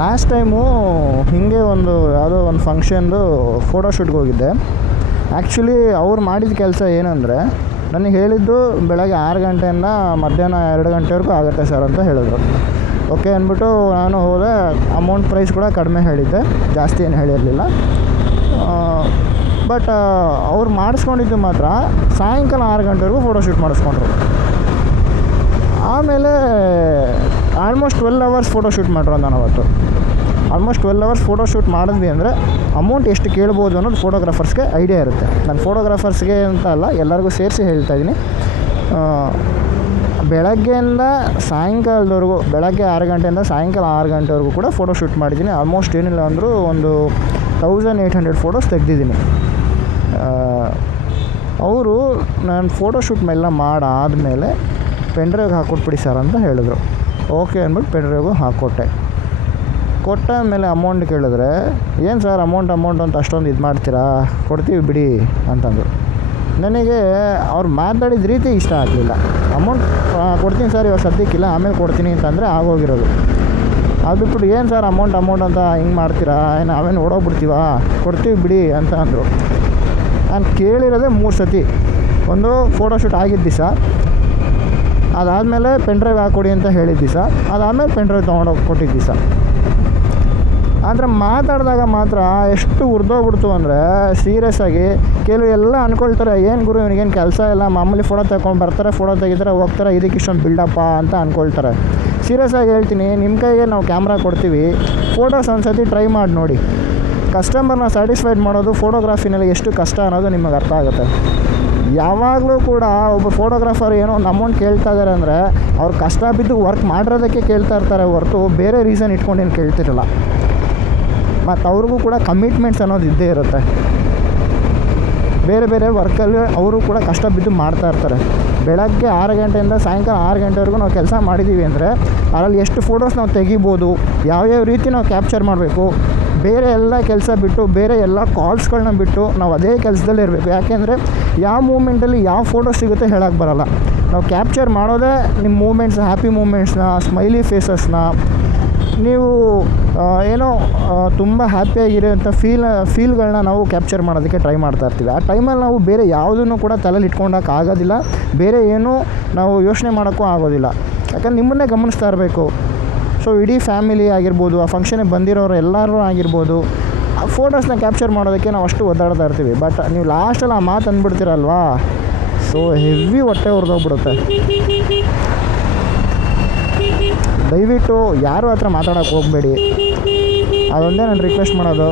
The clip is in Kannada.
ಲಾಸ್ಟ್ ಟೈಮು ಹೀಗೆ ಒಂದು ಯಾವುದೋ ಒಂದು ಫಂಕ್ಷನ್ದು ಫೋಟೋಶೂಟ್ಗೆ ಹೋಗಿದ್ದೆ. ಆ್ಯಕ್ಚುಲಿ ಅವ್ರು ಮಾಡಿದ ಕೆಲಸ ಏನಂದರೆ, ನನಗೆ ಹೇಳಿದ್ದು ಬೆಳಗ್ಗೆ 6 ಗಂಟೆಯಿಂದ ಮಧ್ಯಾಹ್ನ 2 ಗಂಟೆವರೆಗೂ ಆಗುತ್ತೆ ಸರ್ ಅಂತ ಹೇಳಿದ್ರು. ಓಕೆ ಅಂದ್ಬಿಟ್ಟು ನಾನು ಹೋದೆ. ಅಮೌಂಟ್ ಪ್ರೈಸ್ ಕೂಡ ಕಡಿಮೆ ಹೇಳಿದ್ದೆ, ಜಾಸ್ತಿ ಏನು ಹೇಳಿರಲಿಲ್ಲ. ಬಟ್ ಅವ್ರು ಮಾಡಿಸ್ಕೊಂಡಿದ್ದು ಮಾತ್ರ ಸಾಯಂಕಾಲ 6 ಗಂಟೆವರೆಗೂ ಫೋಟೋಶೂಟ್ ಮಾಡಿಸ್ಕೊಂಡ್ರು. ಆಮೇಲೆ ಆಲ್ಮೋಸ್ಟ್ 12 ಅವರ್ಸ್ ಫೋಟೋಶೂಟ್ ಮಾಡ್ರು ನಾನು ಅವತ್ತು. ಆಲ್ಮೋಸ್ಟ್ 12 ಅವರ್ಸ್ ಫೋಟೋಶೂಟ್ ಮಾಡಿದ್ವಿ ಅಂದರೆ ಅಮೌಂಟ್ ಎಷ್ಟು ಕೇಳ್ಬೋದು ಅನ್ನೋದು ಫೋಟೋಗ್ರಾಫರ್ಸ್ಗೆ ಐಡಿಯಾ ಇರುತ್ತೆ. ನಾನು ಫೋಟೋಗ್ರಾಫರ್ಸ್ಗೆ ಅಂತ ಅಲ್ಲ, ಎಲ್ಲರಿಗೂ ಸೇರಿಸಿ ಹೇಳ್ತಾಯಿದ್ದೀನಿ. ಬೆಳಗ್ಗೆಯಿಂದ ಸಾಯಂಕಾಲದವರೆಗೂ, ಬೆಳಗ್ಗೆ 6 ಗಂಟೆಯಿಂದ ಸಾಯಂಕಾಲ 6 ಗಂಟೆವರೆಗೂ ಕೂಡ ಫೋಟೋಶೂಟ್ ಮಾಡಿದ್ದೀನಿ. ಆಲ್ಮೋಸ್ಟ್ ಏನಿಲ್ಲ ಅಂದರೂ ಒಂದು 1800 ಫೋಟೋಸ್ ತೆಗೆದಿದ್ದೀನಿ. ಅವರು ನಾನು ಫೋಟೋಶೂಟ್ ಎಲ್ಲ ಮಾಡಾದಮೇಲೆ ಪೆನ್ಡ್ರೈವ್ಗೆ ಹಾಕ್ಕೊಟ್ಬಿಡಿ ಸರ್ ಅಂತ ಹೇಳಿದ್ರು. ಓಕೆ ಅಂದ್ಬಿಟ್ಟು ಪೆನ್ಡ್ರೈವ್ಗೂ ಕೊಟ್ಟ ಮೇಲೆ ಅಮೌಂಟ್ ಕೇಳಿದ್ರೆ, ಏನು ಸರ್ ಅಮೌಂಟ್ ಅಂತ ಅಷ್ಟೊಂದು ಇದು ಮಾಡ್ತೀರಾ, ಕೊಡ್ತೀವಿ ಬಿಡಿ ಅಂತಂದರು. ನನಗೆ ಅವ್ರು ಮಾತಾಡಿದ ರೀತಿ ಇಷ್ಟ ಆಗಲಿಲ್ಲ. ಅಮೌಂಟ್ ಕೊಡ್ತೀನಿ ಸರ್ ಇವಾಗ ಸದ್ಯಕ್ಕಿಲ್ಲ, ಆಮೇಲೆ ಕೊಡ್ತೀನಿ ಅಂತಂದರೆ ಆಗೋಗಿರೋದು. ಅದು ಬಿಟ್ಬಿಟ್ಟು ಏನು ಸರ್ ಅಮೌಂಟ್ ಅಂತ ಹಿಂಗೆ ಮಾಡ್ತೀರಾ, ನಾವೇನು ಓಡೋಗ್ಬಿಡ್ತೀವಾ, ಕೊಡ್ತೀವಿ ಬಿಡಿ ಅಂತ ಅಂದರು. ನಾನು ಕೇಳಿರೋದೇ 3 ಸತಿ. ಒಂದು ಫೋಟೋಶೂಟ್ ಆಗಿದ್ದ ದಿವಸ, ಅದಾದಮೇಲೆ ಪೆನ್ಡ್ರೈವ್ ಹಾಕ್ಕೊಡಿ ಅಂತ ಹೇಳಿದ ದಿವಸ, ಅದಾದಮೇಲೆ ಪೆನ್ಡ್ರೈವ್ ತೊಗೊಂಡೋಗಿ ಕೊಟ್ಟಿದ್ದ ದಿವಸ. ಆದರೆ ಮಾತಾಡಿದಾಗ ಮಾತ್ರ ಎಷ್ಟು ಉರಿದೋಗ್ಬಿಡ್ತು ಅಂದರೆ, ಸೀರಿಯಸ್ಸಾಗಿ ಕೆಲವೆಲ್ಲ ಅಂದ್ಕೊಳ್ತಾರೆ, ಏನು ಗುರು ಇವನಿಗೇನು ಕೆಲಸ ಇಲ್ಲ, ಮಾಮೂಲಿ ಫೋಟೋ ತಗೊಂಡು ಬರ್ತಾರೆ, ಫೋಟೋ ತೆಗಿತಾರೆ, ಹೋಗ್ತಾರೆ, ಇದಕ್ಕೆ ಇಷ್ಟೊಂದು ಬಿಲ್ಡಪ್ಪ ಅಂತ ಅಂದ್ಕೊಳ್ತಾರೆ. ಸೀರಿಯಸ್ಸಾಗಿ ಹೇಳ್ತೀನಿ, ನಿಮ್ಮ ಕೈಗೆ ನಾವು ಕ್ಯಾಮ್ರಾ ಕೊಡ್ತೀವಿ, ಫೋಟೋಸ್ ಒಂದು ಸತಿ ಟ್ರೈ ಮಾಡಿ ನೋಡಿ. ಕಸ್ಟಮರ್ನ ಸ್ಯಾಟಿಸ್ಫೈಡ್ ಮಾಡೋದು ಫೋಟೋಗ್ರಾಫಿನಲ್ಲಿ ಎಷ್ಟು ಕಷ್ಟ ಅನ್ನೋದು ನಿಮಗೆ ಅರ್ಥ ಆಗುತ್ತೆ. ಯಾವಾಗಲೂ ಕೂಡ ಒಬ್ಬ ಫೋಟೋಗ್ರಾಫರ್ ಏನೋ ಒಂದು ಅಮೌಂಟ್ ಕೇಳ್ತಾ ಇದ್ದಾರೆ ಅಂದರೆ, ಅವ್ರು ಕಷ್ಟ ಬಿದ್ದು ವರ್ಕ್ ಮಾಡಿರೋದಕ್ಕೆ ಕೇಳ್ತಾ ಇರ್ತಾರೆ ಹೊರತು ಬೇರೆ ರೀಸನ್ ಇಟ್ಕೊಂಡೇನು ಕೇಳ್ತಿರಲ್ಲ. ಮತ್ತು ಅವ್ರಿಗೂ ಕೂಡ ಕಮಿಟ್ಮೆಂಟ್ಸ್ ಅನ್ನೋದು ಇದ್ದೇ ಇರುತ್ತೆ. ಬೇರೆ ವರ್ಕಲ್ಲಿ ಅವರು ಕೂಡ ಕಷ್ಟ ಬಿದ್ದು ಮಾಡ್ತಾ ಇರ್ತಾರೆ. ಬೆಳಗ್ಗೆ 6 ಗಂಟೆಯಿಂದ ಸಾಯಂಕಾಲ 6 ಗಂಟೆವರೆಗೂ ನಾವು ಕೆಲಸ ಮಾಡಿದ್ದೀವಿ ಅಂದರೆ ಅದರಲ್ಲಿ ಎಷ್ಟು ಫೋಟೋಸ್ ನಾವು ತೆಗಿಬೋದು, ಯಾವ್ಯಾವ ರೀತಿ ನಾವು ಕ್ಯಾಪ್ಚರ್ ಮಾಡಬೇಕು, ಬೇರೆ ಎಲ್ಲ ಕೆಲಸ ಬಿಟ್ಟು, ಬೇರೆ ಎಲ್ಲ ಕಾಲ್ಸ್ಗಳನ್ನ ಬಿಟ್ಟು ನಾವು ಅದೇ ಕೆಲಸದಲ್ಲೇ ಇರಬೇಕು. ಯಾಕೆಂದರೆ ಯಾವ ಮೂಮೆಂಟಲ್ಲಿ ಯಾವ ಫೋಟೋ ಸಿಗುತ್ತೆ ಹೇಳೋಕ್ಕೆ ಬರೋಲ್ಲ. ನಾವು ಕ್ಯಾಪ್ಚರ್ ಮಾಡೋದೇ ನಿಮ್ಮ ಮೂಮೆಂಟ್ಸ್, ಹ್ಯಾಪಿ ಮೂಮೆಂಟ್ಸ್ನ, ಸ್ಮೈಲಿ ಫೇಸಸ್ನ, ನೀವು ಏನೋ ತುಂಬ ಹ್ಯಾಪಿಯಾಗಿರೋಂಥ ಫೀಲ್ಗಳನ್ನ ನಾವು ಕ್ಯಾಪ್ಚರ್ ಮಾಡೋದಕ್ಕೆ ಟ್ರೈ ಮಾಡ್ತಾ ಇರ್ತೀವಿ. ಆ ಟೈಮಲ್ಲಿ ನಾವು ಬೇರೆ ಯಾವುದನ್ನು ಕೂಡ ತಲೆಯಲ್ಲಿ ಇಟ್ಕೊಂಡೋಕೆ ಆಗೋದಿಲ್ಲ, ಬೇರೆ ಏನೂ ನಾವು ಯೋಚನೆ ಮಾಡೋಕ್ಕೂ ಆಗೋದಿಲ್ಲ. ಯಾಕಂದ್ರೆ ನಿಮ್ಮನ್ನೇ ಗಮನಿಸ್ತಾ ಇರಬೇಕು. ಸೊ ಇಡೀ ಫ್ಯಾಮಿಲಿ ಆಗಿರ್ಬೋದು, ಆ ಫಂಕ್ಷನಿಗೆ ಬಂದಿರೋರು ಎಲ್ಲರೂ ಆಗಿರ್ಬೋದು, ಆ ಫೋಟೋಸ್ನ ಕ್ಯಾಪ್ಚರ್ ಮಾಡೋದಕ್ಕೆ ನಾವು ಅಷ್ಟು ಒದ್ದಾಡ್ತಾ ಇರ್ತೀವಿ. ಬಟ್ ನೀವು ಲಾಸ್ಟಲ್ಲಿ ಆ ಮಾತು ಅಂದ್ಬಿಡ್ತೀರಲ್ವಾ, ಸೊ ಹೆವಿ ಹೊಟ್ಟೆ ಹೊರದೋಗ್ಬಿಡುತ್ತೆ. ದಯವಿಟ್ಟು ಯಾರು ಹತ್ರ ಮಾತಾಡೋಕ್ಕೆ ಹೋಗಬೇಡಿ, ಅದೊಂದೇ ನಾನು ರಿಕ್ವೆಸ್ಟ್ ಮಾಡೋದು.